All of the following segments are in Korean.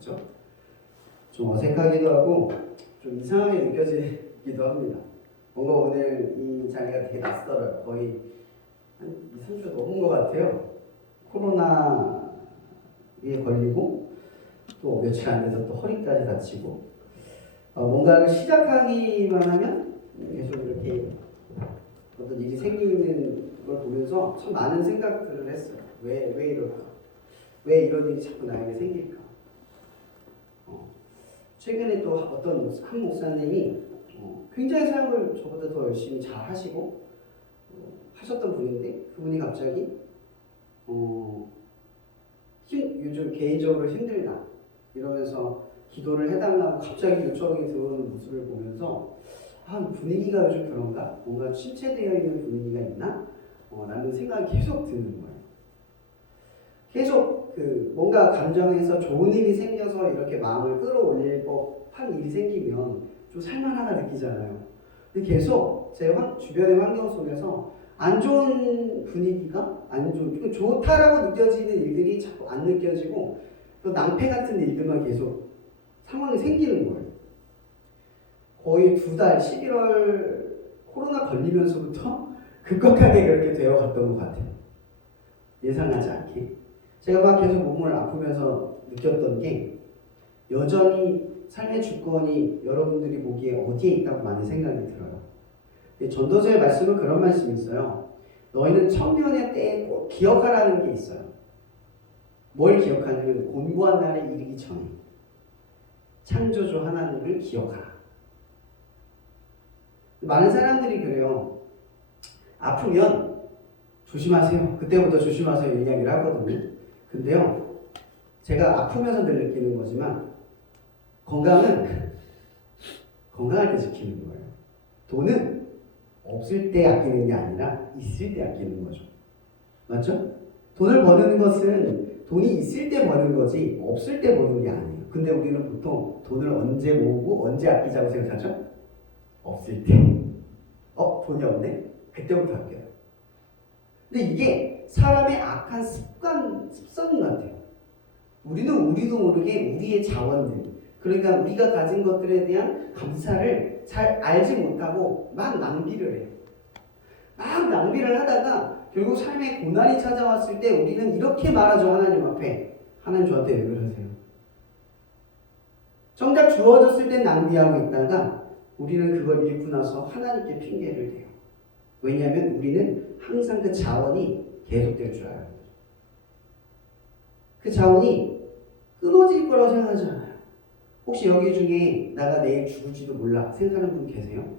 그죠? 좀 어색하기도 하고 좀 이상하게 느껴지기도 합니다. 뭔가 오늘 이 자리가 되게 낯설어요. 거의 한 2, 3주 넘은 것 같아요. 코로나에 걸리고 또 며칠 안 돼서 또 허리까지 다치고 뭔가를 시작하기만 하면 계속 이렇게 어떤 일이 생기는 걸 보면서 참 많은 생각들을 했어요. 왜 이럴까? 왜 이런 일이 자꾸 나에게 생길까? 최근에 또 어떤 한 목사님이 굉장히 사역을 저보다 더 열심히 잘 하시고 하셨던 분인데 그분이 갑자기 요즘 개인적으로 힘들다 이러면서 기도를 해달라고 갑자기 요청이 들어오는 모습을 보면서 분위기가 요즘 그런가? 뭔가 침체되어 있는 분위기가 있나? 라는 생각이 계속 드는 거예요. 계속 뭔가 감정에서 좋은 일이 생겨서 이렇게 마음을 끌어올릴 법한 일이 생기면 좀 살만하다 느끼잖아요. 근데 계속 제 주변의 환경 속에서 안 좋은 분위기가 좋다라고 느껴지는 일들이 자꾸 안 느껴지고 또 낭패 같은 일들만 계속 상황이 생기는 거예요. 거의 2달, 11월 코로나 걸리면서부터 급격하게 그렇게 되어 갔던 것 같아요. 예상하지 않게. 제가 막 계속 몸을 아프면서 느꼈던 게 여전히 삶의 주권이 여러분들이 보기에 어디에 있다고 많이 생각이 들어요. 전도서의 말씀은 그런 말씀이 있어요. 너희는 청년의 때에 꼭 기억하라는 게 있어요. 뭘 기억하냐면 곤고한 날에 이르기 전에 창조주 하나님을 기억하라. 많은 사람들이 그래요. 아프면 조심하세요. 그때부터 조심하세요 이야기를 하거든요. 근데요, 제가 아프면서 늘 느끼는 거지만 건강은 건강할 때 지키는 거예요. 돈은 없을 때 아끼는 게 아니라 있을 때 아끼는 거죠. 맞죠? 돈을 버는 것은 돈이 있을 때 버는 거지 없을 때 버는 게 아니에요. 근데 우리는 보통 돈을 언제 모으고 언제 아끼자고 생각하죠? 없을 때. 돈이 없네? 그때부터 아껴요. 근데 이게 사람의 악한 습성 같아요. 우리도 모르게 우리의 자원들, 그러니까 우리가 가진 것들에 대한 감사를 잘 알지 못하고 막 낭비를 해요. 막 낭비를 하다가 결국 삶에 고난이 찾아왔을 때 우리는 이렇게 말하죠. 하나님 앞에. 하나님 저한테 왜 그러세요? 정작 주어졌을 때 낭비하고 있다가 우리는 그걸 잃고 나서 하나님께 핑계를 대요. 왜냐하면 우리는 항상 그 자원이 계속될 줄 알아요. 그 자원이 끊어질 거라고 생각하지 않아요. 혹시 여기 중에 나가 내일 죽을지도 몰라 생각하는 분 계세요?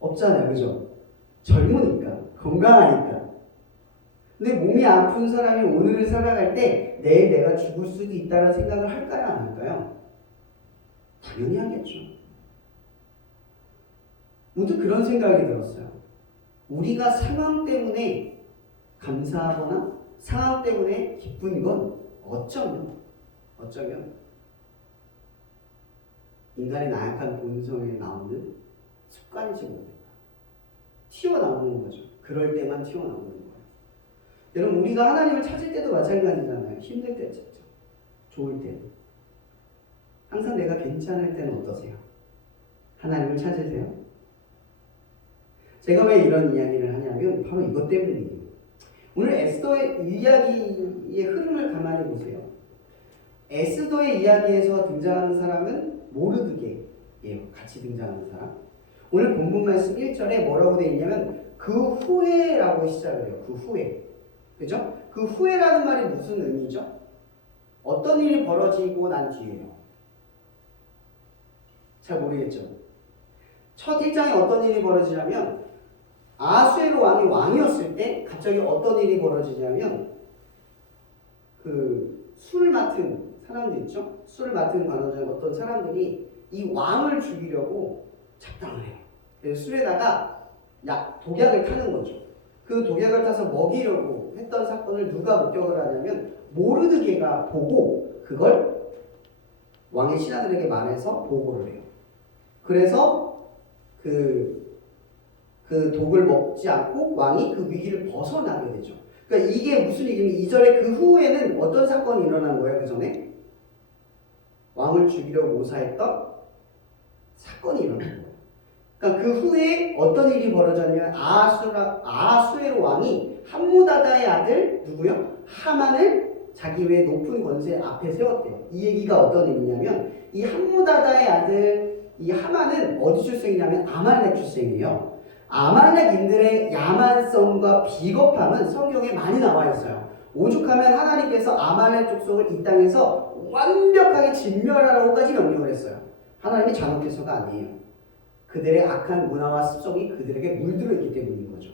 없잖아요. 그죠? 젊으니까, 건강하니까. 근데 몸이 아픈 사람이 오늘을 살아갈 때 내일 내가 죽을 수도 있다는 생각을 할까요? 안 할까요? 당연히 하겠죠. 문득 그런 생각이 들었어요. 우리가 상황 때문에 감사하거나 상황 때문에 기쁜 건 어쩌면 인간의 나약한 본성에 나오는 습관이지 못할까. 튀어나오는 거죠. 그럴 때만 튀어나오는 거예요. 여러분 우리가 하나님을 찾을 때도 마찬가지잖아요. 힘들 때 찾죠. 좋을 때. 항상 내가 괜찮을 때는 어떠세요? 하나님을 찾으세요? 제가 왜 이런 이야기를 하냐면 바로 이것 때문이에요. 오늘 에스더의 이야기의 흐름을 가만히 보세요. 에스더의 이야기에서 등장하는 사람은 모르드게예요. 같이 등장하는 사람. 오늘 본문 말씀 1절에 뭐라고 되어 있냐면 그 후에라고 시작을 해요. 그 후에. 그죠? 그 후에라는 말이 무슨 의미죠? 어떤 일이 벌어지고 난 뒤에요. 잘 모르겠죠? 첫 1장에 어떤 일이 벌어지냐면 아수에로 왕이 왕이었을 때 갑자기 어떤 일이 벌어지냐면 그 술을 맡은 사람들 있죠? 술을 맡은 관원장 어떤 사람들이 이 왕을 죽이려고 작당을 해요. 그래서 술에다가 독약을 타는 거죠. 그 독약을 타서 먹이려고 했던 사건을 누가 목격을 하냐면 모르드게가 보고 그걸 왕의 신하들에게 말해서 보고를 해요. 그래서 그 독을 먹지 않고 왕이 그 위기를 벗어나게 되죠. 그러니까 이게 무슨 얘기냐면 2절에 그 후에는 어떤 사건이 일어난 거예요? 그 전에? 왕을 죽이려고 모사했던 사건이 일어난 거예요. 그러니까 그 후에 어떤 일이 벌어졌냐면 아하수에로 왕이 함무다다의 아들 누구요? 하만을 자기 외에 높은 권세 앞에 세웠대요. 이 얘기가 어떤 의미냐면 이 함무다다의 아들 이 하만은 어디 출생이냐면 아말렉 출생이에요. 아말렉인들의 야만성과 비겁함은 성경에 많이 나와 있어요. 오죽하면 하나님께서 아말렉 족속을 이 땅에서 완벽하게 진멸하라고까지 명령을 했어요. 하나님이 잘못해서가 아니에요. 그들의 악한 문화와 습성이 그들에게 물들어 있기 때문인 거죠.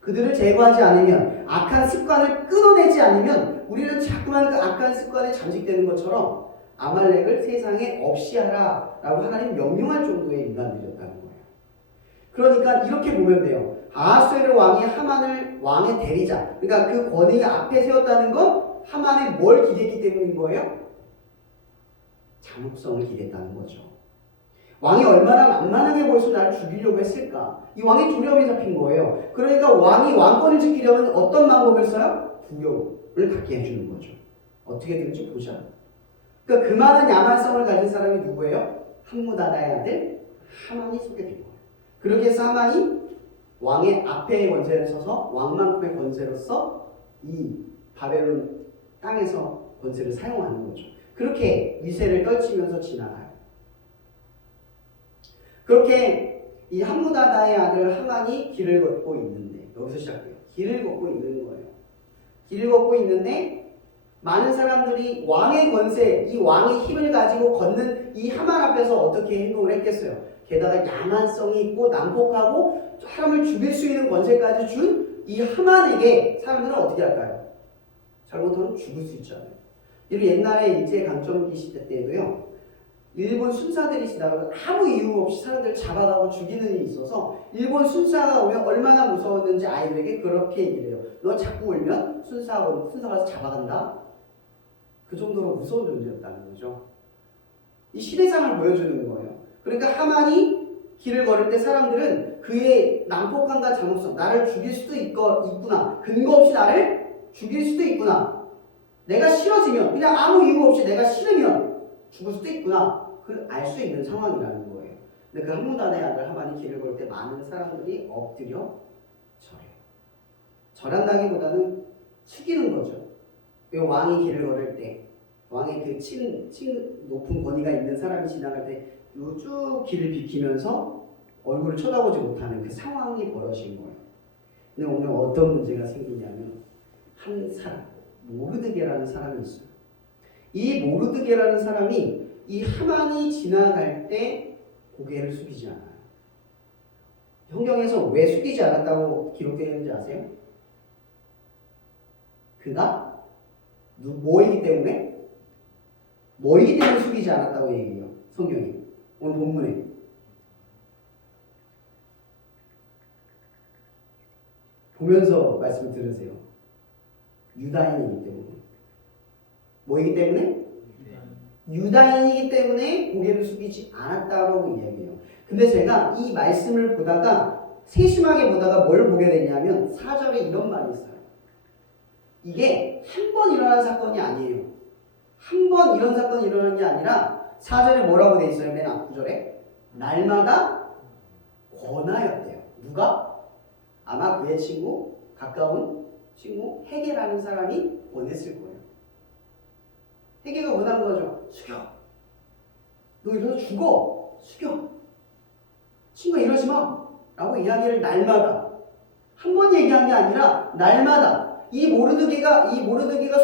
그들을 제거하지 않으면, 악한 습관을 끊어내지 않으면 우리는 자꾸만 그 악한 습관에 잠식되는 것처럼 아말렉을 세상에 없이 하라라고 하나님 명령할 정도의 인간들이었다는 거예요. 그러니까 이렇게 보면 돼요. 아하수에로 왕이 하만을 왕의 대리자, 그러니까 그 권위 앞에 세웠다는 건 하만이 뭘 기대했기 때문인 거예요? 잔혹성을 기대했다는 거죠. 왕이 얼마나 만만하게 벌써 나를 죽이려고 했을까? 이 왕의 두려움이 잡힌 거예요. 그러니까 왕이 왕권을 지키려면 어떤 방법을 써요? 두려움을 갖게 해주는 거죠. 어떻게든지 보자. 그러니까 그 많은 야만성을 가진 사람이 누구예요? 함무다다의 아들 하만이 쏘게 된 거예요. 그렇게 해서 하만이 왕의 앞에 권세를 서서 왕만큼의 권세로서 이 바벨론 땅에서 권세를 사용하는 거죠. 그렇게 위세를 떨치면서 지나가요. 그렇게 이 함무다다의 아들 하만이 길을 걷고 있는데, 여기서 시작돼요. 길을 걷고 있는 거예요. 길을 걷고 있는데 많은 사람들이 왕의 권세, 이 왕의 힘을 가지고 걷는 이 하만 앞에서 어떻게 행동을 했겠어요? 게다가 야만성이 있고 난폭하고 사람을 죽일 수 있는 권세까지 준 이 하만에게 사람들은 어떻게 할까요? 잘못하면 죽을 수 있잖아요. 이런 옛날에 일제강점기 시대 때도요. 일본 순사들이 지나가면 아무 이유 없이 사람들을 잡아가고 죽이는 일이 있어서 일본 순사가 오면 얼마나 무서웠는지 아이들에게 그렇게 얘기를 해요. 너 자꾸 울면 순사가 와서 잡아간다. 그 정도로 무서운 존재였다는 거죠. 이 시대상을 보여주는 거예요. 그러니까 하만이 길을 걸을 때 사람들은 그의 난폭함과 잔혹성, 나를 죽일 수도 있구나. 근거 없이 나를 죽일 수도 있구나. 내가 싫어지면, 그냥 아무 이유 없이 내가 싫으면 죽을 수도 있구나. 그걸 알 수 있는 상황이라는 거예요. 근데 그 함무다다의 아들 하만이 길을 걸을 때 많은 사람들이 엎드려 절해요. 절한다기보다는 숙이는 거죠. 왕이 길을 걸을 때, 왕의 그 높은 권위가 있는 사람이 지나갈 때 쭉 길을 비키면서 얼굴을 쳐다보지 못하는 그 상황이 벌어진 거예요. 근데 오늘 어떤 문제가 생기냐면 한 사람, 모르드게라는 사람이 있어요. 이 모르드게라는 사람이 이 하만이 지나갈 때 고개를 숙이지 않아요. 성경에서 왜 숙이지 않았다고 기록되어 있는지 아세요? 그가 뭐이기 때문에 숙이지 않았다고 얘기해요. 성경이. 오늘 본문에. 보면서 말씀 들으세요. 유다인이기 때문에. 뭐이기 때문에? 유다인이기 때문에 고개를 숙이지 않았다고 이야기해요. 근데 제가 이 말씀을 보다가 세심하게 보다가 뭘 보게 됐냐면 4절에 이런 말이 있어요. 이게 한 번 일어난 사건이 아니에요. 한 번 이런 사건이 일어난 게 아니라 4절에 뭐라고 돼 있어요? 맨 앞구절에 날마다 권하였대요. 누가? 아마 그의 친구, 가까운 친구 헤게라는 사람이 권했을 거예요. 헤게가 원한 거죠. 숙여. 너 이러서 죽어. 숙여. 친구가 이러지 마. 라고 이야기를 날마다. 한 번 얘기한 게 아니라 날마다 이 모르드게가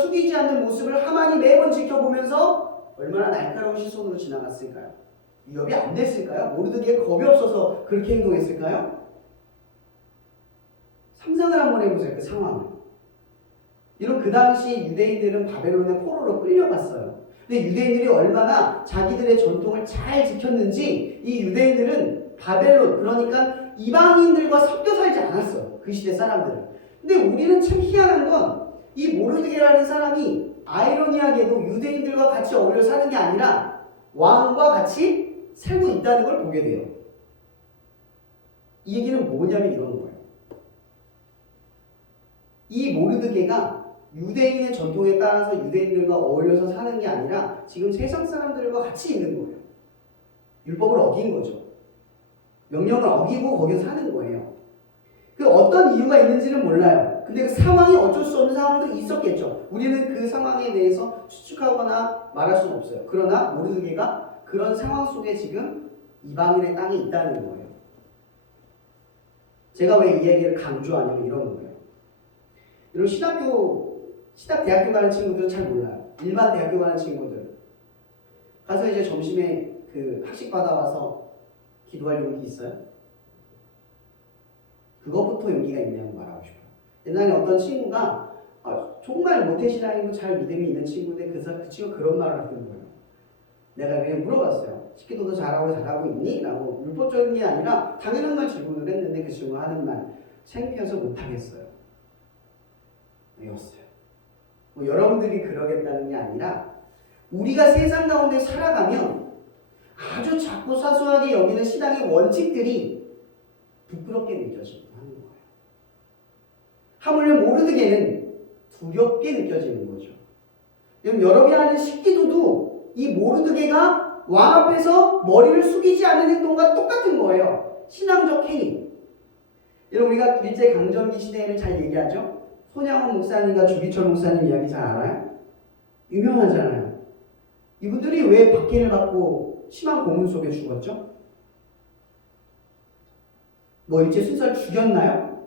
숙이지 않는 모습을 하만이 매번 지켜보면서 얼마나 날카로운 시선으로 지나갔을까요? 위협이 안 됐을까요? 모르드게가 겁이 없어서 그렇게 행동했을까요? 상상을 한번 해보세요. 그 상황을. 이런 그 당시 유대인들은 바벨론의 포로로 끌려갔어요. 근데 유대인들이 얼마나 자기들의 전통을 잘 지켰는지 이 유대인들은 바벨론, 그러니까 이방인들과 섞여 살지 않았어요. 그 시대 사람들은. 근데 우리는 참 희한한 건 이 모르드게라는 사람이 아이러니하게도 유대인들과 같이 어울려 사는 게 아니라 왕과 같이 살고 있다는 걸 보게 돼요. 이 얘기는 뭐냐면 이런 거예요. 이 모르드게가 유대인의 전통에 따라서 유대인들과 어울려서 사는 게 아니라 지금 세상 사람들과 같이 있는 거예요. 율법을 어긴 거죠. 명령을 어기고 거기서 사는 거예요. 그 어떤 이유가 있는지는 몰라요. 근데 그 상황이 어쩔 수 없는 상황도 있었겠죠. 우리는 그 상황에 대해서 추측하거나 말할 수는 없어요. 그러나 모르드게가 그런 상황 속에 지금 이방인의 땅에 있다는 거예요. 제가 왜 이 얘기를 강조하냐면 이런 거예요. 여러분 대학교 가는 친구들은 잘 몰라요. 일반 대학교 가는 친구들 가서 이제 점심에 그 학식 받아와서 기도할 용기 있어요? 그것부터 용기가 있냐고 말하고 싶어요. 옛날에 어떤 친구가 정말 모태신앙이고 잘 믿음이 있는 친구인데 그 친구가 그런 말을 하는 거예요. 내가 그냥 물어봤어요. 식기도도 잘하고 있니? 라고 율법적인 게 아니라 당연한 말 질문을 했는데 그 친구가 하는 말 창피해서 못하겠어요. 이었어요. 여러분들이 그러겠다는 게 아니라 우리가 세상 가운데 살아가면 아주 작고 사소하게 여기는 신앙의 원칙들이 부끄럽게 느껴지고 하는 거예요. 하물며 모르드게는 두렵게 느껴지는 거죠. 여러분이 하는 식기도도 이 모르드게가 왕 앞에서 머리를 숙이지 않는 행동과 똑같은 거예요. 신앙적 행위. 여러분 우리가 일제강점기 시대를 잘 얘기하죠. 손양원 목사님과 주기철 목사님 이야기 잘 알아요? 유명하잖아요. 이분들이 왜 박해를 받고 심한 고문 속에 죽었죠? 뭐 일제 순사를 죽였나요?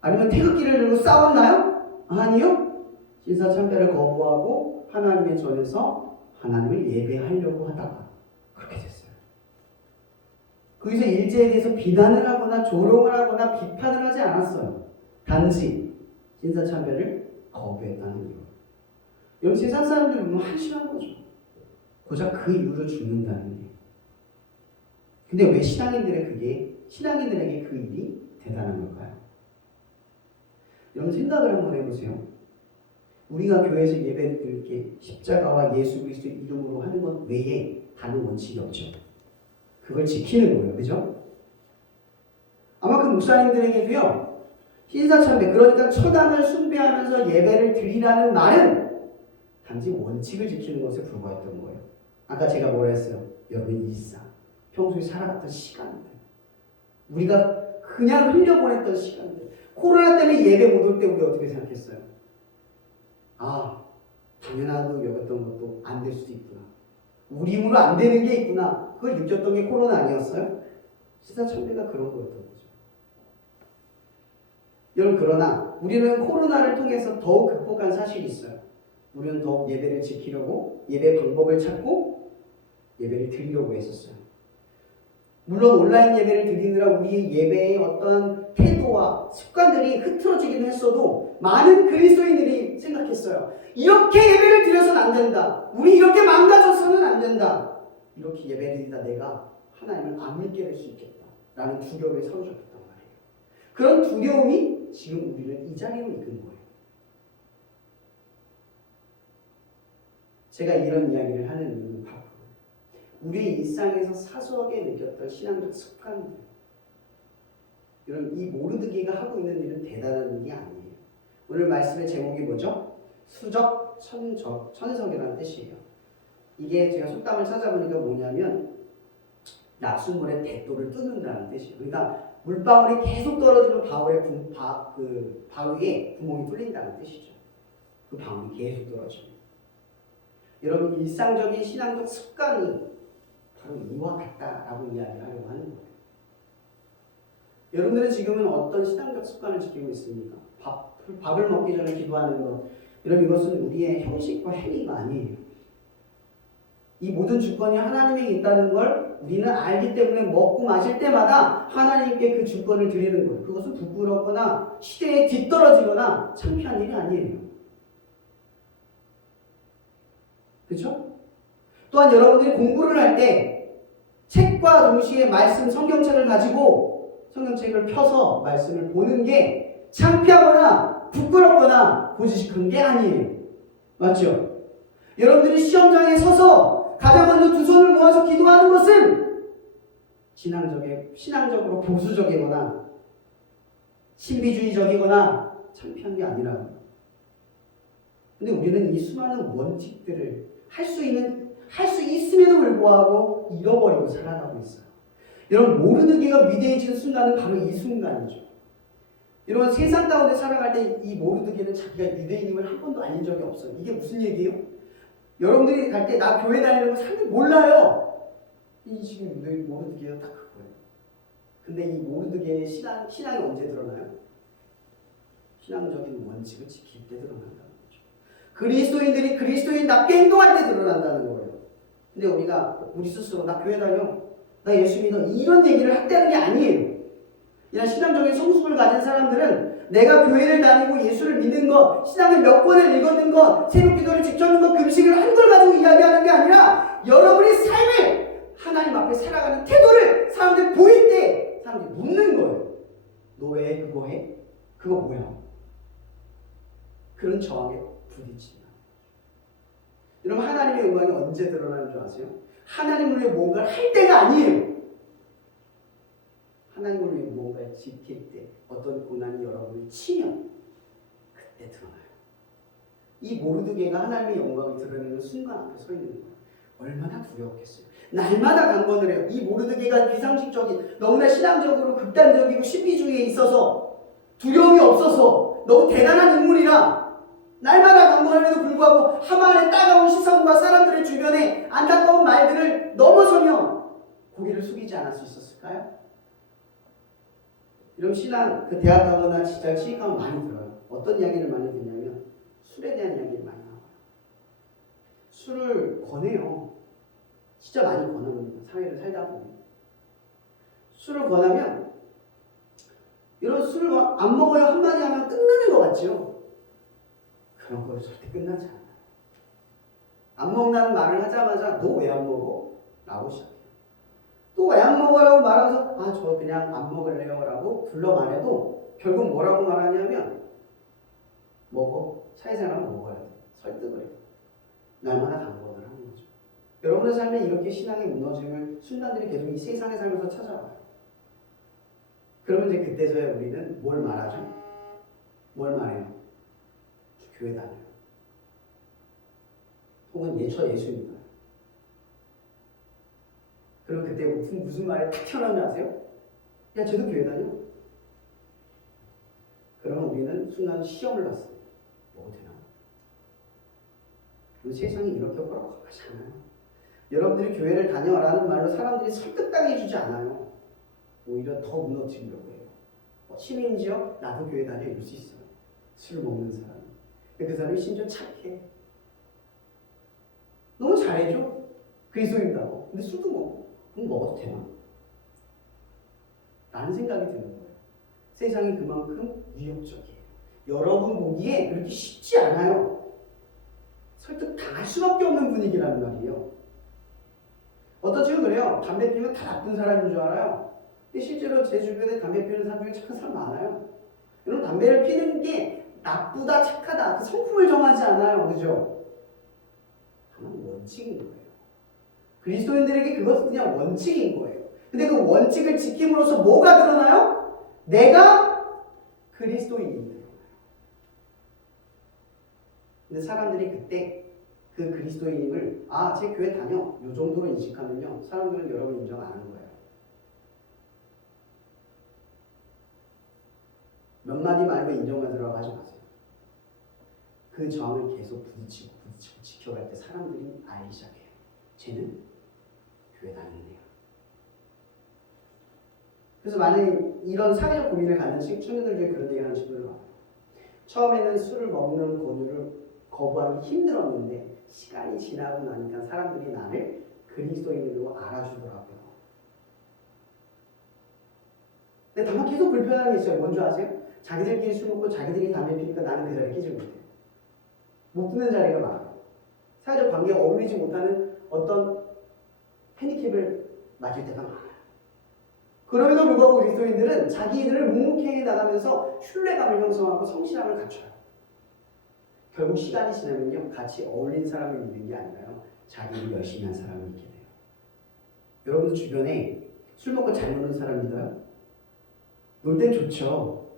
아니면 태극기를 들고 싸웠나요? 아니요. 진사참배를 거부하고 하나님의 전에서 하나님을 예배하려고 하다가 그렇게 됐어요. 거기서 일제에 대해서 비난을 하거나 조롱을 하거나 비판을 하지 않았어요. 단지 진사참배를 거부했다는 이유. 여러분 세상 사람들은 너무 한심한 거죠. 고작 그 이유로 죽는다는 게. 근데 왜 신앙인들에게 그 일이 대단한 걸까요? 여러분 생각을 한번 해보세요. 우리가 교회에서 예배 드릴 게 십자가와 예수 그리스도의 이름으로 하는 것 외에 다른 원칙이 없죠. 그걸 지키는 거예요. 그죠? 아마 그 목사님들에게도요. 신사참배, 그러니까 처단을 숭배하면서 예배를 드리라는 말은 단지 원칙을 지키는 것에 불과했던 거예요. 아까 제가 뭐라 했어요? 여러분의 일상, 평소에 살아갔던 시간들, 우리가 그냥 흘려보냈던 시간들. 코로나 때문에 예배 못 올 때 우리 어떻게 생각했어요? 당연하다고 여겼던 것도 안 될 수도 있구나. 우리 힘으로 안 되는 게 있구나. 그걸 느꼈던 게 코로나 아니었어요? 신사참배가 그런 거였던 거죠. 여러분 그러나 우리는 코로나를 통해서 더욱 극복한 사실이 있어요. 우리는 더욱 예배를 지키려고 예배 방법을 찾고 예배를 드리려고 했었어요. 물론 온라인 예배를 드리느라 우리의 예배의 어떤 태도와 습관들이 흐트러지기도 했어도 많은 그리스도인들이 생각했어요. 이렇게 예배를 드려서는 안 된다. 우리 이렇게 망가져서는 안 된다. 이렇게 예배드리다 내가 하나님을 안 믿게 될 수 있겠다. 라는 두려움에 사로잡혔단 말이에요. 그런 두려움이 지금 우리를 이 자리로 이끈 거예요. 제가 이런 이야기를 하는 이유는 바로 우리의 일상에서 사소하게 느꼈던 신앙적 습관들. 여러분 이 모르드게가 하고 있는 일은 대단한 일이 아니에요. 오늘 말씀의 제목이 뭐죠? 수적, 천적, 천석이라는 뜻이에요. 이게 제가 속담을 찾아보니까 뭐냐면 낙숫물의 대도를 뚫는다는 뜻이에요. 그러니까 물방울이 계속 떨어지면 바위에 구멍이 뚫린다는 뜻이죠. 그 방울이 계속 떨어집니다. 여러분 일상적인 신앙적 습관이 바로 이와 같다라고 이야기하려고 하는 거예요. 여러분들은 지금은 어떤 신앙적 습관을 지키고 있습니까? 밥을 먹기 전에 기도하는 것. 여러분 이것은 우리의 형식과 행위가 아니에요. 이 모든 주권이 하나님에게 있다는 걸 우리는 알기 때문에 먹고 마실 때마다 하나님께 그 주권을 드리는 거예요. 그것은 부끄럽거나 시대에 뒤떨어지거나 창피한 일이 아니에요. 그렇죠? 또한 여러분들이 공부를 할 때 책과 동시에 말씀 성경책을 가지고 성경책을 펴서 말씀을 보는 게 창피하거나 부끄럽거나 고지식한 게 아니에요. 맞죠? 여러분들이 시험장에 서서 가장 먼저 두 손을 모아서 기도하는 것은 신앙적으로 보수적이거나 신비주의적이거나 창피한 게 아니라고요. 근데 우리는 이 수많은 원칙들을 할 수 있음에도 불구하고 잃어버리고 살아가고 있어요. 여러분, 모르드게가 위대해지는 순간은 바로 이 순간이죠. 여러분, 세상 가운데 살아갈 때 이 모르드게는 자기가 유대인임을 한 번도 알린 적이 없어요. 이게 무슨 얘기예요? 여러분들이 갈 때 나 교회 다니는 거 사람들이 몰라요. 이 지금 모르드게가 딱 그거예요. 근데 이 모르드게의 신앙이 언제 드러나요? 신앙적인 원칙을 지킬 때 드러난다는 거죠. 그리스도인들이 그리스도인답게 행동할 때 드러난다는 거예요. 근데 우리 스스로 나 교회 다녀, 나 예수 믿어, 이런 얘기를 한다는 게 아니에요. 이런 신앙적인 성숙을 가진 사람들은 내가 교회를 다니고 예수를 믿는 것, 신앙을 몇 권을 읽었는 것, 새벽 기도를 직접 하는 것, 금식을 한 걸 가지고 이야기하는 게 아니라 여러분의 삶을 하나님 앞에 살아가는 태도를 사람들 보일 때 사람들이 묻는 거예요. 너 왜 그거 해? 그거 뭐야? 그런 저항에 부딪힌다. 여러분, 하나님의 영광이 언제 드러나는 줄 아세요? 하나님을 위해 뭔가를 할 때가 아니에요. 하나님을 위해 뭔가를 지킬 때, 어떤 고난이 여러분을 치면 그때 드러나요. 이 모르드게가 하나님의 영광을 드러내는 순간 앞에 서 있는 거예요. 얼마나 두려웠겠어요. 날마다 강권을 해요. 이 모르드게가 비상식적인, 너무나 신앙적으로 극단적이고 신비주의에 있어서 두려움이 없어서 너무 대단한 인물이라 날마다 강권함에도 불구하고 하만의 따가운 시선과 사람들의 주변에 안타까운 말들을 넘어서며 고개를 숙이지 않을 수 있었을까요? 이런 신앙, 대학 가거나 진짜 취직하면 많이 들어요. 어떤 이야기를 많이 듣냐면 술에 대한 이야기를 많이 나와요. 술을 권해요. 진짜 많이 권합니다. 사회를 살다 보면. 술을 권하면 이런 술을 안 먹어요 한마디 하면 끝나는 것 같죠? 그런 거 절대 끝나지 않아요. 안 먹는다는 말을 하자마자 너 왜 안 먹어? 라고 시작해요. 또 왜 안 먹어라고 말해서 저 그냥 안 먹을래요 라고 둘러 말해도 결국 뭐라고 말하냐면 먹어. 사회생활은 먹어야 돼. 설득을 해요. 날마다 강권을 하는 거죠. 여러분의 삶에 이렇게 신앙이 무너지는 순간들이 계속 이 세상에 살면서 찾아와요. 그러면 이제 그때서야 우리는 뭘 말하죠? 뭘 말해요? 교회 다녀요. 혹은 예수 믿어요. 그럼 그때 무슨 말이 탁 튀어나오는지 아세요? 야, 쟤도 교회 다녀? 그러면 우리는 순간 시험을 받습니다. 뭐 되나? 세상이 이렇게 호락호락하지 않아요. 여러분들이 교회를 다녀라는 말로 사람들이 설득당해 주지 않아요. 오히려 더 무너뜨리려고 해요. 심인지요? 나도 교회 다녀 이럴 수 있어요. 술 먹는 사람. 그 사람이 심지어 착해. 너무 잘해줘. 그리스도인다고. 근데 술도 먹고. 그럼 먹어도 되나? 라는 생각이 드는 거예요. 세상이 그만큼 위협적이에요. 여러분 보기에 그렇게 쉽지 않아요. 설득 당할 수밖에 없는 분위기라는 말이에요. 어떤 친구는 그래요. 담배 피우면 다 나쁜 사람인 줄 알아요. 근데 실제로 제 주변에 담배 피우는 사람 중에 착한 사람 많아요. 여러분, 담배를 피는 게 나쁘다, 착하다, 그 성품을 정하지 않아요. 그죠? 다만 원칙인 거예요. 그리스도인들에게 그것은 그냥 원칙인 거예요. 근데 그 원칙을 지킴으로써 뭐가 드러나요? 내가 그리스도인입니다. 근데 사람들이 그때 그 그리스도인임을 제 교회 다녀 요 정도로 인식하면요, 사람들은 여러분 인정 안 하는 거예요. 몇 마디 말고 인정하더라고 하지 마세요. 그 저항을 계속 부딪히고 지켜갈 때 사람들이 알기 시작해요. 쟤는 교회 다니네요. 그래서 많은 이런 사회적 고민을 갖는 청년들 중에 그런 얘기를 하는 친구들 많아요. 처음에는 술을 먹는 권유를 거부하기 힘들었는데 시간이 지나고 나니까 사람들이 나를 그리스도인으로 알아주더라고요. 근데 다만 계속 불편한 게 있어요. 뭔지 아세요? 자기들끼리 술 먹고 자기들이 담배 피니까 나는 그 자리에 끼지 못해요. 못 듣는 자리가 많아요. 사회적 관계에 어울리지 못하는 어떤 핸디캡을 맞을 때가 많아요. 그럼에도 불구하고 그리스도인들은 자기들을 묵묵히 나가면서 신뢰감을 형성하고 성실함을 갖춰요. 결국 시간이 지나면요, 같이 어울린 사람을 믿는 게 아니라요, 자기 일 열심히 한 사람을 믿게 돼요. 여러분들 주변에 술 먹고 잘 노는 사람 믿어요? 놀 땐 좋죠.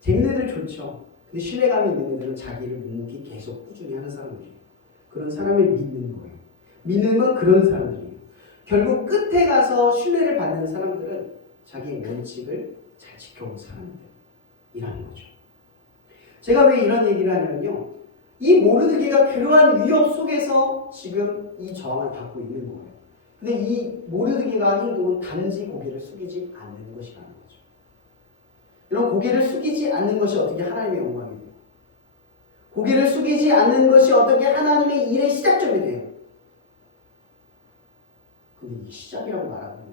재밌는 애들 좋죠. 근데 신뢰감이 있는 애들은 자기를 묵묵히 계속 꾸준히 하는 사람들이에요. 그런 사람을 믿는 거예요. 믿는 건 그런 사람들이에요. 결국 끝에 가서 신뢰를 받는 사람들은 자기의 원칙을 잘 지켜온 사람들이라는 거죠. 제가 왜 이런 얘기를 하냐면요. 이 모르드게가 그러한 위협 속에서 지금 이 저항을 받고 있는 거예요. 근데 이 모르드게가 한 행동은 단지 고개를 숙이지 않는 것이라는 거죠. 이런 고개를 숙이지 않는 것이 어떻게 하나님의 영광이 돼요? 고개를 숙이지 않는 것이 어떻게 하나님의 일의 시작점이 돼요? 근데 이게 시작이라고 말하는 거예요.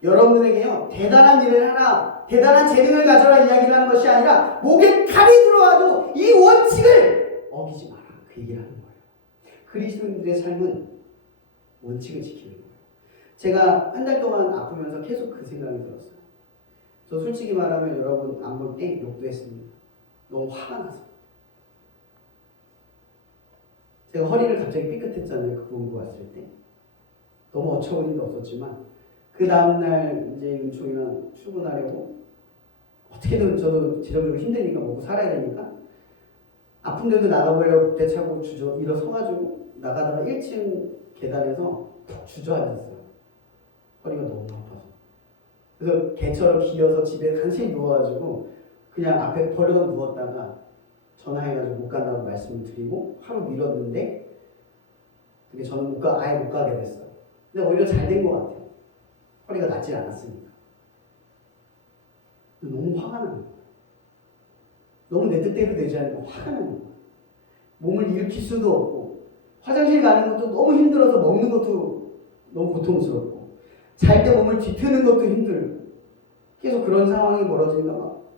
여러분들에게요, 대단한 일을 하라, 대단한 재능을 가져라 이야기를 하는 것이 아니라 목에 칼이 들어와도 이 원칙을 어기지 마라. 그 얘기를 하는 거예요. 그리스도인들의 삶은 원칙을 지키는 거예요. 제가 한 달 동안 아프면서 계속 그 생각이 들었어요. 저 솔직히 말하면 여러분 안 볼 때 욕도 했습니다. 너무 화가 났어요. 제가 허리를 갑자기 삐끗했잖아요. 그 공부 왔을 때. 너무 어처구니도 없었지만 그 다음날 이제 윤총이랑 출근하려고 어떻게든 저도 재정적으로 힘드니까 먹고 살아야 되니까 아픈데도 나가보려고 그때 차고 일어서가지고 나가다가 1층 계단에서 푹 주저앉았어요. 허리가 너무 아파서. 그래서 개처럼 기어서 집에 간신히 누워가지고 그냥 앞에 버려서 누웠다가 전화해가지고 못 간다고 말씀을 드리고 하루 미뤘는데 그게 저는 아예 못 가게 됐어요. 근데 오히려 잘 된 것 같아요. 허리가 낫지 않았으니까. 너무 화가 나는 거예요. 너무 내 뜻대로 되지 않으니까 화가 나는 거예요. 몸을 일으킬 수도 없고 화장실 가는 것도 너무 힘들어서 먹는 것도 너무 고통스럽고 잘 때 몸을 뒤트는 것도 힘들고 계속 그런 상황이 벌어지니까 막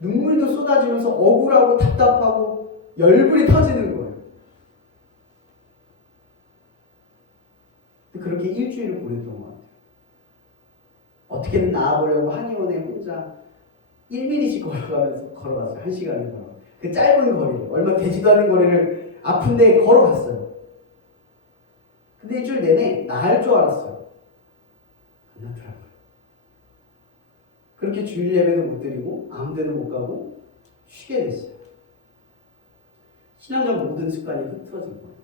눈물도 쏟아지면서 억울하고 답답하고 열불이 터지는 거예요. 그렇게 일주일을 보냈던 것 같아요. 어떻게든 나아보려고 한의원에 혼자 1mm씩 걸어갔어요. 1시간을 걸어. 그 짧은 거리를, 얼마 되지도 않은 거리를 아픈데 걸어갔어요. 근데 일주일 내내 나을 줄 알았어요. 안 나더라고요. 그렇게 주일 예배도 못 드리고 아무 데도 못 가고 쉬게 됐어요. 신앙적 모든 습관이 흐트러진 거예요.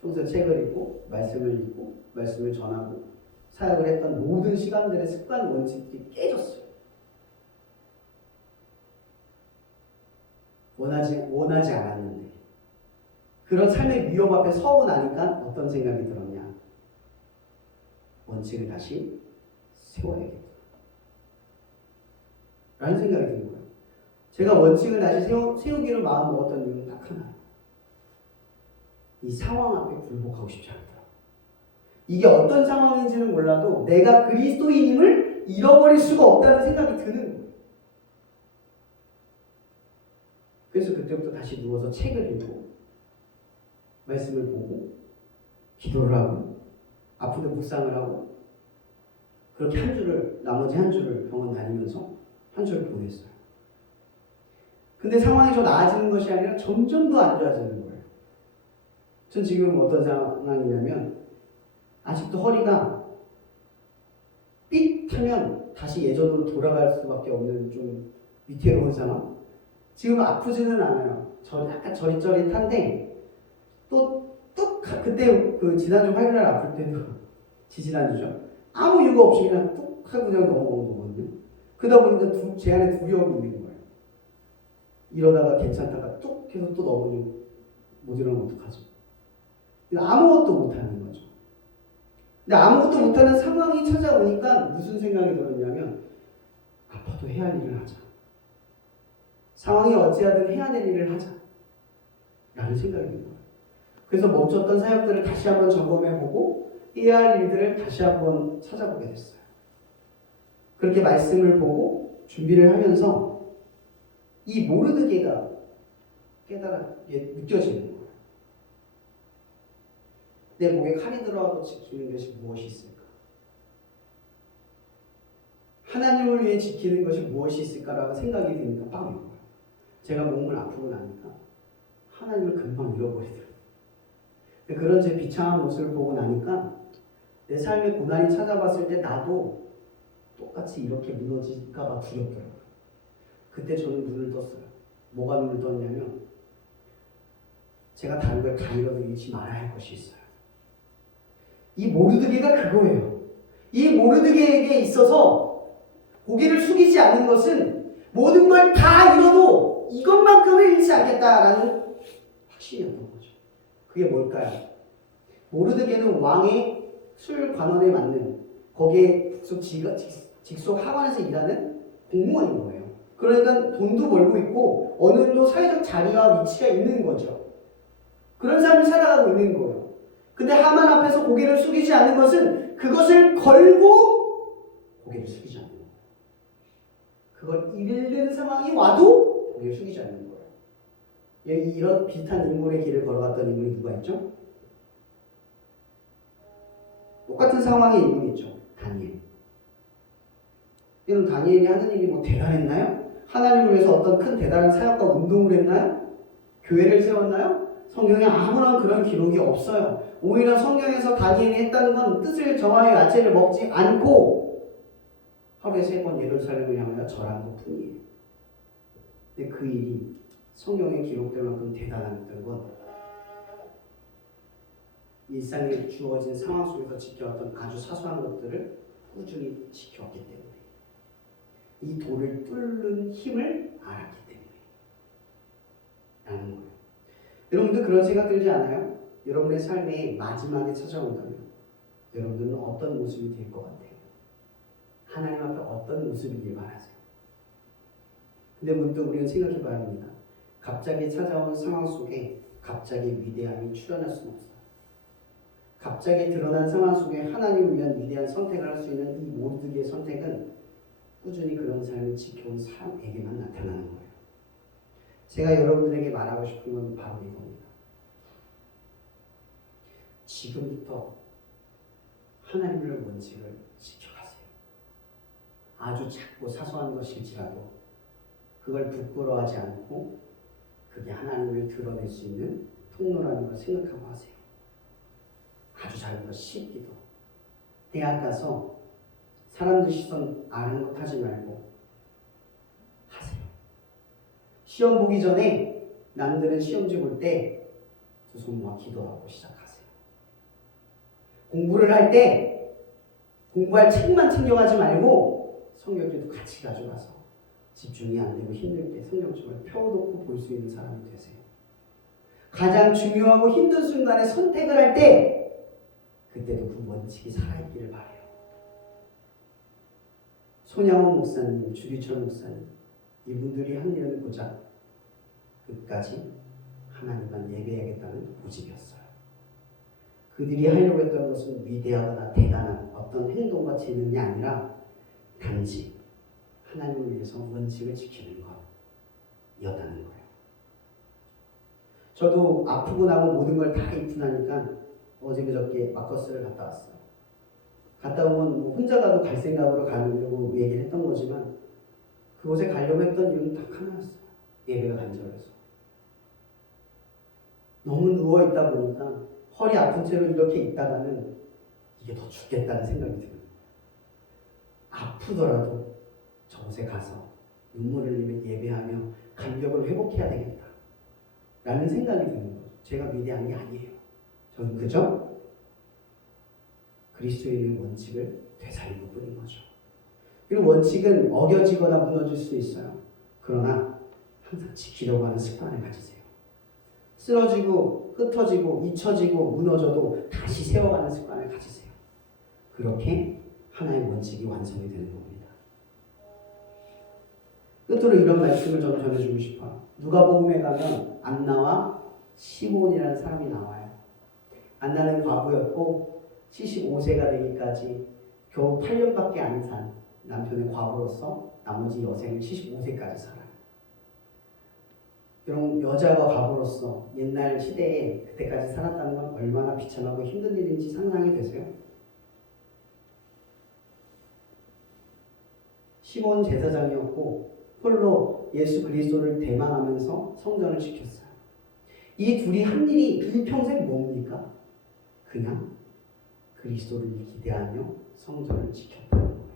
평소에 책을 읽고 말씀을 읽고 말씀을 전하고 사역을 했던 모든 시간들의 습관 원칙들이 깨졌어요. 원하지 않았는데 그런 삶의 위협 앞에 서고 나니까 어떤 생각이 들었냐? 원칙을 다시 세워야겠다 라는 생각이 든 거예요. 제가 원칙을 다시 세우기로 마음 먹었던 이유는 딱 하나예요. 이 상황 앞에 굴복하고 싶지 않더라. 이게 어떤 상황인지는 몰라도 내가 그리스도인임을 잃어버릴 수가 없다는 생각이 드는 거예요. 그래서 그때부터 다시 누워서 책을 읽고 말씀을 보고 기도를 하고 아픈데 묵상을 하고 그렇게 나머지 한 주를 병원 다니면서 한 주를 보냈어요. 근데 상황이 더 나아지는 것이 아니라 점점 더 안 좋아지는 거예요. 전 지금 어떤 상황이냐면 아직도 허리가 삑하면 다시 예전으로 돌아갈 수밖에 없는 좀 위태로운 상황. 지금 아프지는 않아요. 약간 저릿저릿한데 그때 그 지난주 화요일날 아플 때도 지지난주죠. 아무 이유가 없이 그냥 뚝 하고 그냥 넘어온 거거든요. 그러다 보니까 제 안에 두려움이 있는 거예요. 이러다가 괜찮다가 뚝 해서 또 넘어지고 못 일어나면 어떡하지? 아무것도 못하는 거죠. 근데 아무것도 못하는 상황이 찾아오니까 무슨 생각이 들었냐면 아파도 해야 할 일을 하자. 상황이 어찌하든 해야 될 일을 하자. 라는 생각이 든 거예요. 그래서 멈췄던 사역들을 다시 한번 점검해보고 해야 할 일들을 다시 한번 찾아보게 됐어요. 그렇게 말씀을 보고 준비를 하면서 이 모르드게가 깨달게 느껴지는 거예요. 내 목에 칼이 들어와도 지키는 것이 무엇이 있을까? 하나님을 위해 지키는 것이 무엇이 있을까라고 생각이 드니까 빵인 거예요. 제가 몸을 아프고 나니까 하나님을 금방 잃어버리더라고요. 그런 제 비참한 모습을 보고 나니까 내 삶의 고난이 찾아봤을 때 나도 똑같이 이렇게 무너질까 봐 두렵더라고요. 그때 저는 눈을 떴어요. 뭐가 눈을 떴냐면 제가 다른 걸 다 잃어도 잃지 말아야 할 것이 있어요. 이 모르드게가 그거예요. 이 모르드게에게 있어서 고개를 숙이지 않는 것은 모든 걸 다 잃어도 이것만큼은 잃지 않겠다라는 확신이었던 거죠. 그게 뭘까요? 모르드게는 왕의 술 관원에 맞는 거기에 직속 하관에서 일하는 공무원인 거예요. 그러니까 돈도 벌고 있고 어느 정도 사회적 자리와 위치가 있는 거죠. 그런 삶을 살아가고 있는 거예요. 근데 하만 앞에서 고개를 숙이지 않는 것은 그것을 걸고 고개를 숙이지 않는 거예요. 그걸 잃는 상황이 와도 고개를 숙이지 않는 거예요. 이런 비슷한 인물의 길을 걸어갔던 인물이 누가 있죠? 똑같은 상황의 인물이 있죠. 다니엘. 여러분 다니엘이 하는 일이 뭐 대단했나요? 하나님을 위해서 어떤 큰 대단한 사역과 운동을 했나요? 교회를 세웠나요? 성경에 아무런 그런 기록이 없어요. 오히려 성경에서 다니엘이 했다는 건 뜻을 정하여 야채를 먹지 않고 하루에 3번 예루살렘을 향하여 절한 것뿐이에요. 근데 그 일이 성경에 기록될 만큼 대단했던 건 일상에 주어진 상황 속에서 지켜왔던 아주 사소한 것들을 꾸준히 지켜왔기 때문에 이 돌을 뚫는 힘을 알았기 때문에 라는 거예요. 여러분들 그런 생각 들지 않아요? 여러분의 삶이 마지막에 찾아온다면 여러분들은 어떤 모습이 될 것 같아요? 하나님 앞에 어떤 모습이길 바라세요? 근데 문득 우리는 생각해 봐야 합니다. 갑자기 찾아온 상황 속에 갑자기 위대함이 출현할 수는 없어요. 갑자기 드러난 상황 속에 하나님을 위한 위대한 선택을 할 수 있는 이 모르드게의 선택은 꾸준히 그런 삶을 지켜온 사람에게만 나타나는 거예요. 제가 여러분들에게 말하고 싶은 건 바로 이겁니다. 지금부터 하나님의 원칙을 지켜가세요. 아주 작고 사소한 것일지라도 그걸 부끄러워하지 않고 그게 하나님을 드러낼 수 있는 통로라는 걸 생각하고 하세요. 아주 작은 것 쉽기도. 대학 가서 사람들 시선 아는 것 하지 말고 하세요. 시험 보기 전에 남들은 시험지 볼 때 두 손 모아 기도하고 시작하세요. 공부를 할 때 공부할 책만 챙겨가지 말고 성경책도 같이 가져가서 집중이 안 되고 힘들 때 성경책을 펴놓고 볼 수 있는 사람이 되세요. 가장 중요하고 힘든 순간에 선택을 할 때 그때도 그 원칙이 살아있기를 바라요. 손양원 목사님, 주기철 목사님 이분들이 한 일은 고작 끝까지 하나님만 예배하겠다는 고집이었어요. 그들이 하려고 했던 것은 위대하거나 대단한 어떤 행동과 재능이 아니라 단지 하나님을 위해서 원칙을 지키는 것이었다는 거예요. 저도 아프고 나고 모든 걸 다 잊고 나니까 어제 그저께 마커스를 갔다 왔어요. 갔다 오면 뭐 혼자 가도 갈 생각으로 가려고 얘기를 했던 거지만 그곳에 가려고 했던 이유는 딱 하나였어요. 예배가 간절해서. 너무 누워있다 보니까 허리 아픈 채로 이렇게 있다가는 이게 더 죽겠다는 생각이 들어요. 아프더라도 저곳에 가서 눈물을 흘리며 예배하며 간격을 회복해야 되겠다 라는 생각이 드는 거죠. 제가 위대한 게 아니에요. 저는 그저 그리스도인의 원칙을 되살린 것뿐인 거죠. 그리고 원칙은 어겨지거나 무너질 수 있어요. 그러나 항상 지키려고 하는 습관을 가지세요. 쓰러지고 흩어지고 잊혀지고 무너져도 다시 세워가는 습관을 가지세요. 그렇게 하나의 원칙이 완성이 되는 겁니다. 끝으로 이런 말씀을 저는 전해주고 싶어요. 누가복음에 가면 안나와 시몬이라는 사람이 나와요. 안나는 과부였고 75세가 되기까지 겨우 8년밖에 안 산 남편의 과부로서 나머지 여생을 75세까지 살아요. 여러분 여자가 과부로서 옛날 시대에 그때까지 살았다는 건 얼마나 비참하고 힘든 일인지 상상이 되세요? 시몬 제사장이었고 홀로 예수 그리스도를 대망하면서 성전을 지켰어요. 이 둘이 한 일이 일평생 뭡니까? 그냥 그리스도를 기대하며 성전을 지켰다는 거예요.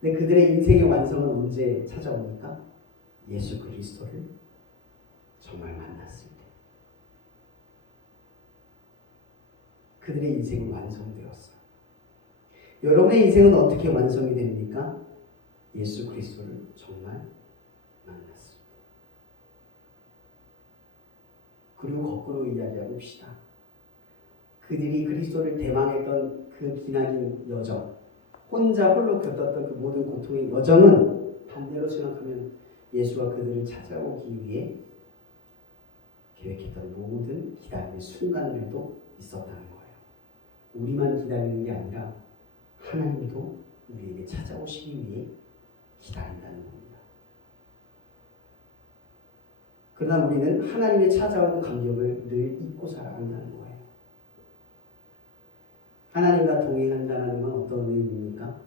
근데 그들의 인생의 완성은 언제 찾아옵니까? 예수 그리스도를 정말 만났을 때 그들의 인생은 완성되었어요. 여러분의 인생은 어떻게 완성이 됩니까? 예수 그리스도를 정말 만났을 때. 그리고 거꾸로 이야기해 봅시다. 그들이 그리스도를 대망했던 그 기나긴 여정, 혼자 홀로 겪었던 그 모든 고통의 여정은 반대로 생각하면 예수가 그들을 찾아오기 위해 계획했던 모든 기다림의 순간들도 있었다는 거예요. 우리만 기다리는 게 아니라 하나님도 우리에게 찾아오시기 위해 기다린다는 겁니다. 그러나 우리는 하나님의 찾아오는 감격을 늘 잊고 살아간다는 거예요. 하나님과 동행한다는 건 어떤 의미입니까?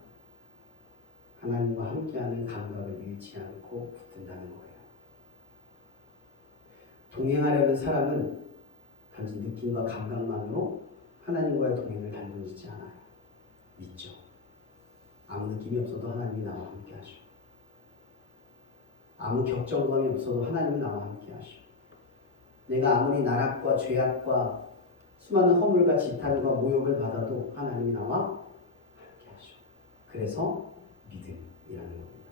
하나님과 함께하는 감각을 잃지 않고 붙든다는 거예요. 동행하려는 사람은 단지 느낌과 감각만으로 하나님과의 동행을 단정짓지 않아요. 믿죠. 아무 느낌이 없어도 하나님이 나와 함께 하셔. 아무 격정감이 없어도 하나님은 나와 함께 하셔. 내가 아무리 나락과 죄악과 수많은 허물과 지탄과 모욕을 받아도 하나님이 나와 함께 하셔. 그래서 믿음이라는 겁니다.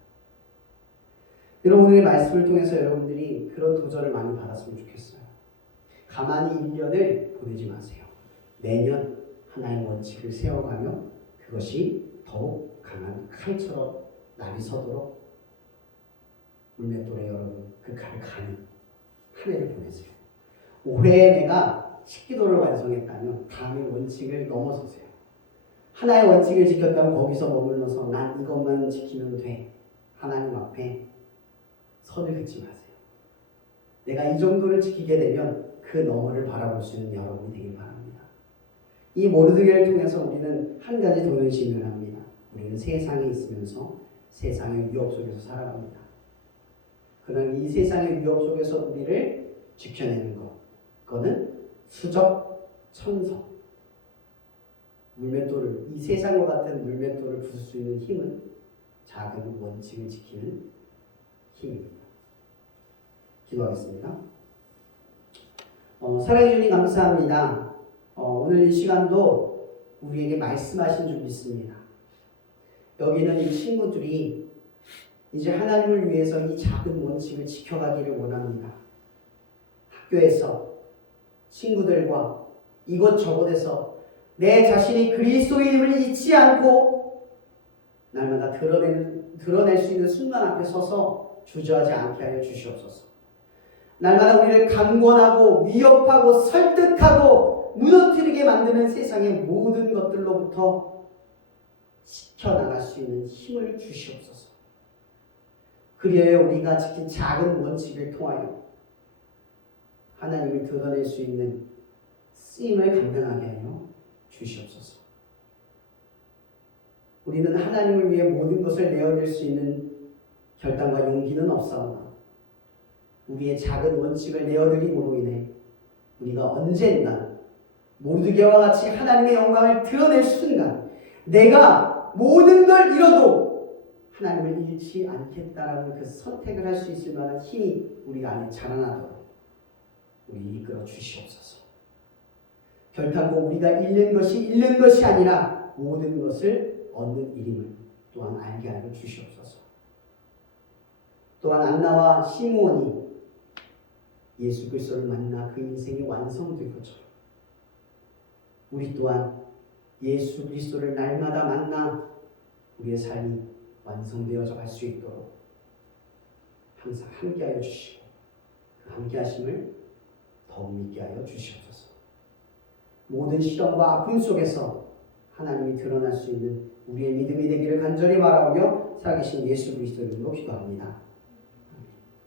여러분, 오늘의 말씀을 통해서 여러분들이 그런 도전을 많이 받았으면 좋겠어요. 가만히 1년을 보내지 마세요. 매년 하나의 원칙을 세워가며 그것이 더욱 강한 칼처럼 날이 서도록 물맷돌에 여러분 그 칼을 가는 한 해를 보내세요. 올해 내가 10기도를 완성했다면 다음의 원칙을 넘어서세요. 하나의 원칙을 지켰다면 거기서 머물러서 난 이것만 지키면 돼. 하나님 앞에 선을 긋지 마세요. 내가 이 정도를 지키게 되면 그 너머를 바라볼 수 있는 여러분이 되길 바랍니다. 이 모르드게를 통해서 우리는 한 가지 동행심을 합니다. 우리는 세상에 있으면서 세상의 위협 속에서 살아갑니다. 그러나 이 세상의 위협 속에서 우리를 지켜내는 것, 그거는 수적 천성, 물맷돌을, 이 세상과 같은 물맷돌을 부술 수 있는 힘은 작은 원칙을 지키는 힘입니다. 기도하겠습니다. 사랑해 주님 감사합니다. 오늘 이 시간도 우리에게 말씀하신 줄 믿습니다. 여기는 이 친구들이 이제 하나님을 위해서 이 작은 원칙을 지켜가기를 원합니다. 학교에서 친구들과 이곳저곳에서 내 자신이 그리스도인임을 잊지 않고 날마다 드러낼 수 있는 순간 앞에 서서 주저하지 않게 하여 주시옵소서. 날마다 우리를 강권하고 위협하고 설득하고 무너뜨리게 만드는 세상의 모든 것들로부터 지켜나갈 수 있는 힘을 주시옵소서. 그리하여 우리가 지킨 작은 원칙을 통하여 하나님을 드러낼 수 있는 쓰임을 감당하게 하여 주시옵소서. 우리는 하나님을 위해 모든 것을 내어낼 수 있는 결단과 용기는 없사오나 우리의 작은 원칙을 내어드림으로 인해 우리가 언젠가 모르드게와 같이 하나님의 영광을 드러낼 순간 내가 모든 걸 잃어도 하나님을 잃지 않겠다라는 그 선택을 할 수 있을 만한 힘이 우리 안에 자라나도록 우리 이끌어 주시옵소서. 결단코 우리가 잃는 것이 아니라 모든 것을 얻는 일임을 또한 알게 하여 주시옵소서. 또한 안나와 시므온이 예수 그리스도를 만나 그 인생이 완성된 것처럼 우리 또한 예수 그리스도를 날마다 만나 우리의 삶이 완성되어져 갈 수 있도록 항상 함께하여 주시고 그 함께하심을 더욱 믿게 하여 주시옵소서. 모든 시련과 아픔 속에서 하나님이 드러날 수 있는 우리의 믿음이 되기를 간절히 바라며 살아계신 예수 그리스도의 이름으로 기도합니다.